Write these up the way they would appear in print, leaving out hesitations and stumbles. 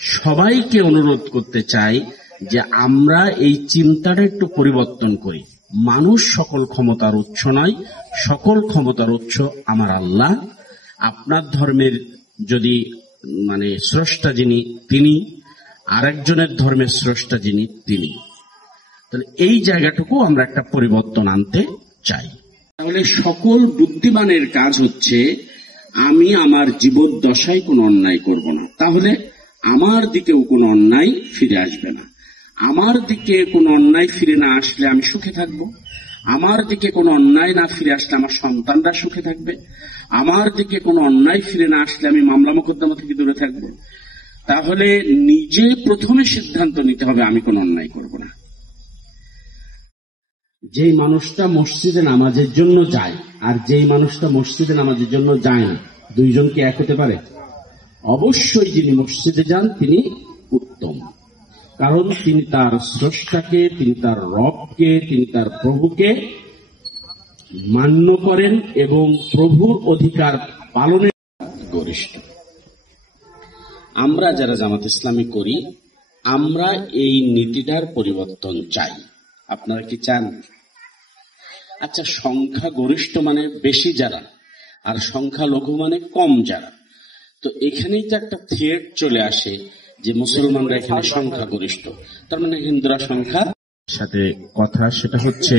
সবাইকে অনুরোধ করতে চাই যে আমরা এই চিন্তাটা একটু পরিবর্তন করি। মানুষ সকল ক্ষমতার উৎস নয়, সকল ক্ষমতার উৎস আমার আল্লাহ। আপনার ধর্মের যদি স্রষ্টা যিনি তিনি, আরেকজনের ধর্মের স্রষ্টা যিনি তিনি। তাহলে এই জায়গাটুকু আমরা একটা পরিবর্তন আনতে চাই। তাহলে সকল বুদ্ধিমানের কাজ হচ্ছে আমি আমার জীবদ্দশায় কোনো অন্যায় করব না, তাহলে আমার দিকেও কোনো অন্যায় ফিরে আসবে না। আমার দিকে কোনো অন্যায় ফিরে না আসলে আমি সুখে থাকব। আমার দিকে কোনো অন্যায় না ফিরে আসলে আমার সন্তানরা সুখে থাকবে। আমার দিকে কোনো অন্যায় ফিরে না আসলে আমি মামলা মোকদ্দমা থেকে দূরে থাকব। তাহলে নিজে প্রথমে সিদ্ধান্ত নিতে হবে আমি কোনো অন্যায় করব না। যেই মানুষটা মসজিদে নামাজের জন্য যায় আর যেই মানুষটা মসজিদে নামাজের জন্য যায় না, দুইজন কি এক হতে পারে? অবশ্যই যিনি মসজিদে যান তিনি উত্তম, কারণ তিনি তার স্রষ্টাকে, তিনি তার রবকে, তিনি তার প্রভুকে মান্য করেন এবং প্রভুর অধিকার পালনের গরিষ্ঠ। আমরা যারা জামাত ইসলামী করি, আমরা এই নীতিটার পরিবর্তন চাই। আপনারা কি চান? আচ্ছা, সংখ্যা গরিষ্ঠ মানে বেশি যারা, আর সংখ্যা লঘু মানে কম যারা। তো এখানেই তো একটা থ্রেড চলে আসে যে মুসলমানরা এখানে সংখ্যা গরিষ্ঠ, তার মানে হিন্দুরা সংখ্যার সাথে কথা। সেটা হচ্ছে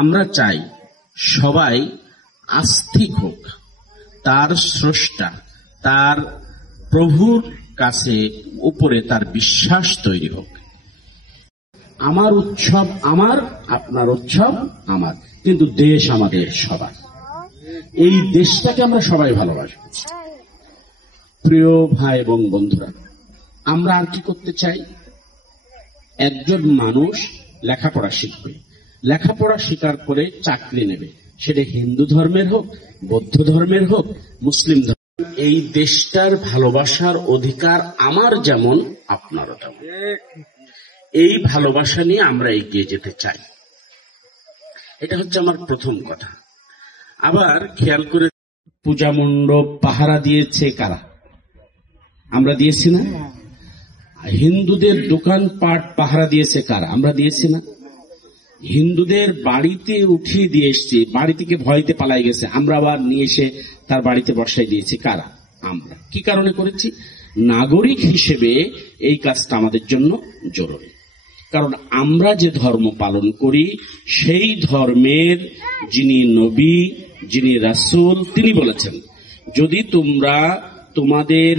আমরা চাই সবাই আস্তিক হোক, তার স্রষ্টা, তার প্রভুর কাছে উপরে তার বিশ্বাস তৈরি হোক। আমার উৎসব আমার, আপনার উৎসব আমার, কিন্তু দেশ আমাদের সবার। এই দেশটাকে আমরা সবাই ভালোবাসবো। প্রিয় ভাই এবং বন্ধুরা, আমরা আর কি করতে চাই? একজন মানুষ লেখাপড়া শিখবে, লেখাপড়া শেখার পরে চাকরি নেবে, সেটা হিন্দু ধর্মের হোক, বৌদ্ধ ধর্মের হোক, মুসলিম ধর্মের। এই দেশটার ভালোবাসার অধিকার আমার যেমন আপনারও তেমন। এই ভালোবাসা নিয়ে আমরা এগিয়ে যেতে চাই। এটা হচ্ছে আমার প্রথম কথা। আবার খেয়াল করে, পূজা মণ্ডপ পাহারা দিয়েছে কারা? আমরা দিয়েছি না? হিন্দুদের দোকানপাট পাহারা দিয়েছে কারা? আমরা দিয়েছি না? হিন্দুদের বাড়িতে উঠিয়ে দিয়ে এসছি, বাড়ি থেকে ভয়তে পালাই গেছে, আমরা আবার নিয়ে এসে তার বাড়িতে বসাই দিয়েছি কারা? আমরা। কি কারণে করেছি? নাগরিক হিসেবে এই কাজটা আমাদের জন্য জরুরি। কারণ আমরা যে ধর্ম পালন করি, সেই ধর্মের যিনি নবী, যিনি রাসূল, তিনি বলেছেন, যদি তোমরা তোমাদের